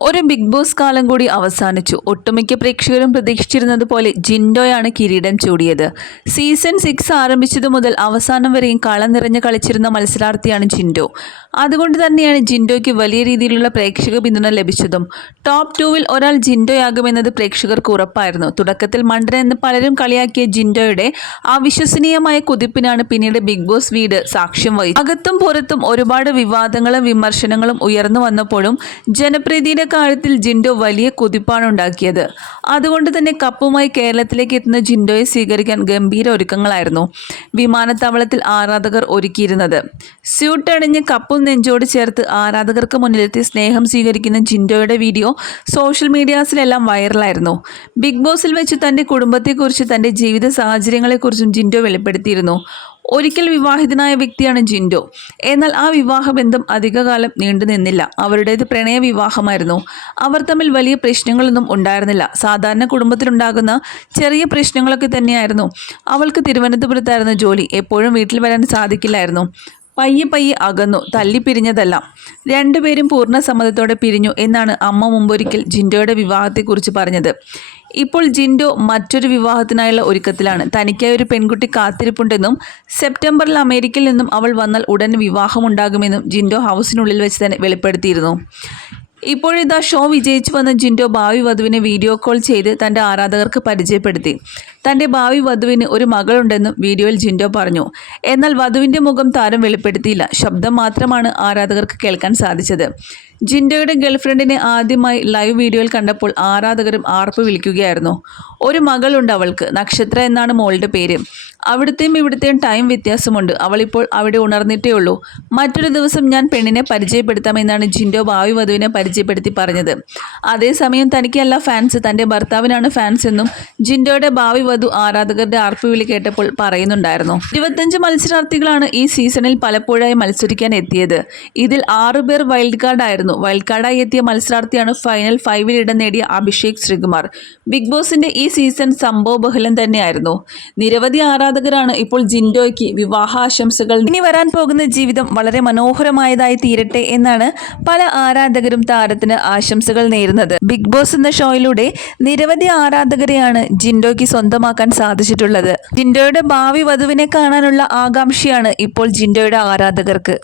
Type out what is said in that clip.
ഒരു big boss കാലം കൂടി അവസാനിച്ചു. ഒട്ടുമിക്ക പ്രേക്ഷകരും പ്രതീക്ഷിച്ചിരുന്നത് പോലെ ജിൻഡോയാണ് കിരീടം ചൂടിയത്. സീസൺ സിക്സ് ആരംഭിച്ചതു മുതൽ അവസാനം വരെയും കളം നിറഞ്ഞ് കളിച്ചിരുന്ന മത്സരാർത്ഥിയാണ് ജിൻഡോ. അതുകൊണ്ട് തന്നെയാണ് ജിൻഡോയ്ക്ക് വലിയ രീതിയിലുള്ള പ്രേക്ഷക പിന്തുണ ലഭിച്ചതും. ടോപ്പ് ടൂവിൽ ഒരാൾ ജിൻഡോയാകുമെന്നത് പ്രേക്ഷകർക്ക് ഉറപ്പായിരുന്നു. തുടക്കത്തിൽ മണ്ടൻ എന്ന് പലരും കളിയാക്കിയ ജിൻഡോയുടെ അവിശ്വസനീയമായ കുതിപ്പിനാണ് പിന്നീട് ബിഗ് ബോസ് വീട് സാക്ഷ്യം വഹിച്ചത്. അകത്തും പുറത്തും ഒരുപാട് വിവാദങ്ങളും വിമർശനങ്ങളും ഉയർന്നു വന്നപ്പോഴും ജനപ്രീതിയുടെ കാര്യത്തിൽ ജിൻഡോ വലിയ കുതിപ്പാണ് ഉണ്ടാക്കിയത്. അതുകൊണ്ട് തന്നെ കപ്പുമായി കേരളത്തിലേക്ക് എത്തുന്ന ജിൻഡോയെ സ്വീകരിക്കാൻ ഗംഭീര ഒരുക്കങ്ങളായിരുന്നു വിമാനത്താവളത്തിൽ ആരാധകർ ഒരുക്കിയിരുന്നത്. സ്യൂട്ട് അണിഞ്ഞ് കപ്പും നെഞ്ചോട് ചേർത്ത് ആരാധകർക്ക് മുന്നിലെത്തി സ്നേഹം സ്വീകരിക്കുന്ന ജിൻഡോയുടെ വീഡിയോ സോഷ്യൽ മീഡിയാസിലെല്ലാം വൈറലായിരുന്നു. ബിഗ് ബോസിൽ വെച്ച് തന്റെ കുടുംബത്തെക്കുറിച്ച് തന്റെ ജീവിത സാഹചര്യങ്ങളെക്കുറിച്ചും ജിൻഡോ വെളിപ്പെടുത്തിയിരുന്നു. ഒരിക്കൽ വിവാഹിതനായ വ്യക്തിയാണ് ജിൻഡോ. എന്നാൽ ആ വിവാഹബന്ധം അധികകാലം നീണ്ടു നിന്നില്ല. അവരുടേത് പ്രണയ വിവാഹമായിരുന്നു. അവർ തമ്മിൽ വലിയ പ്രശ്നങ്ങളൊന്നും ഉണ്ടായിരുന്നില്ല. സാധാരണ കുടുംബത്തിലുണ്ടാകുന്ന ചെറിയ പ്രശ്നങ്ങളൊക്കെ തന്നെയായിരുന്നു. അവൾക്ക് തിരുവനന്തപുരത്തായിരുന്നു ജോലി എപ്പോഴും വീട്ടിൽ വരാൻ സാധിക്കില്ലായിരുന്നു. പയ്യെ പയ്യെ അകന്നു തല്ലി പിരിഞ്ഞതല്ല. രണ്ടുപേരും പൂർണ സമ്മതത്തോടെ പിരിഞ്ഞു എന്നാണ് അമ്മ മുമ്പൊരിക്കൽ ജിൻഡോയുടെ വിവാഹത്തെക്കുറിച്ച് പറഞ്ഞത്. ഇപ്പോൾ ജിൻഡോ മറ്റൊരു വിവാഹത്തിനായുള്ള ഒരുക്കത്തിലാണ്. തനിക്കായി ഒരു പെൺകുട്ടി കാത്തിരിപ്പുണ്ടെന്നും സെപ്റ്റംബറിൽ അമേരിക്കയിൽ നിന്നും അവൾ വന്നാൽ ഉടൻ വിവാഹമുണ്ടാകുമെന്നും ജിൻഡോ ഹൗസിനുള്ളിൽ വെച്ച് തന്നെ വെളിപ്പെടുത്തിയിരുന്നു. ഇപ്പോഴിതാ ഷോ വിജയിച്ചു വന്ന ജിൻഡോ ഭാവി വധുവിനെ വീഡിയോ കോൾ ചെയ്ത് തന്റെ ആരാധകർക്ക് പരിചയപ്പെടുത്തി. തന്റെ ഭാവി വധുവിന് ഒരു മകളുണ്ടെന്നും വീഡിയോയിൽ ജിൻഡോ പറഞ്ഞു. എന്നാൽ വധുവിന്റെ മുഖം താരം വെളിപ്പെടുത്തിയില്ല. ശബ്ദം മാത്രമാണ് ആരാധകർക്ക് കേൾക്കാൻ സാധിച്ചത്. ജിൻഡോയുടെ ഗേൾഫ്രണ്ടിനെ ആദ്യമായി ലൈവ് വീഡിയോയിൽ കണ്ടപ്പോൾ ആരാധകരും ആർപ്പ് വിളിക്കുകയായിരുന്നു. ഒരു മകളുണ്ട് അവൾക്ക്. നക്ഷത്ര എന്നാണ് മോളുടെ പേര്. അവിടുത്തെയും ഇവിടുത്തെയും ടൈം വ്യത്യാസമുണ്ട്. അവളിപ്പോൾ അവിടെ ഉണർന്നിട്ടേ ഉള്ളൂ. മറ്റൊരു ദിവസം ഞാൻ പെണ്ണിനെ പരിചയപ്പെടുത്താമെന്നാണ് ജിൻഡോ ഭാവി വധുവിനെ പരിചയപ്പെടുത്തി പറഞ്ഞത്. അതേസമയം തനിക്കല്ല ഫാൻസ് തന്റെ ഭർത്താവിനാണ് ഫാൻസ് എന്നും ജിൻഡോയുടെ ഭാവി വധു ആരാധകരുടെ ആർപ്പുവിളി കേട്ടപ്പോൾ പറയുന്നുണ്ടായിരുന്നു. ഇരുപത്തഞ്ച് മത്സരാർത്ഥികളാണ് ഈ സീസണിൽ പലപ്പോഴായി മത്സരിക്കാൻ എത്തിയത്. ഇതിൽ ആറുപേർ വൈൽഡ് കാർഡ് ആയിരുന്നു. വൈൽഡ് കാർഡായി എത്തിയ മത്സരാർത്ഥിയാണ് ഫൈനൽ ഫൈവിൽ ഇടം നേടിയ അഭിഷേക് ശ്രീകുമാർ. ബിഗ് ബോസിന്റെ ഈ സീസൺ സംഭവ ബഹുലം തന്നെയായിരുന്നു. നിരവധി ആരാധകരാണ് ഇപ്പോൾ ജിൻഡോയ്ക്ക് വിവാഹാശംസകൾ ഇനി വരാൻ പോകുന്ന ജീവിതം വളരെ മനോഹരമായതായി തീരട്ടെ എന്നാണ് പല ആരാധകരും താരത്തിന് ആശംസകൾ നേരുന്നത്. ബിഗ് ബോസ് എന്ന ഷോയിലൂടെ നിരവധി ആരാധകരെയാണ് ജിൻഡോയ്ക്ക് സ്വന്തമാക്കാൻ സാധിച്ചിട്ടുള്ളത്. ജിൻഡോയുടെ ഭാവി വധുവിനെ കാണാനുള്ള ആകാംക്ഷയാണ് ഇപ്പോൾ ജിൻഡോയുടെ ആരാധകർക്ക്.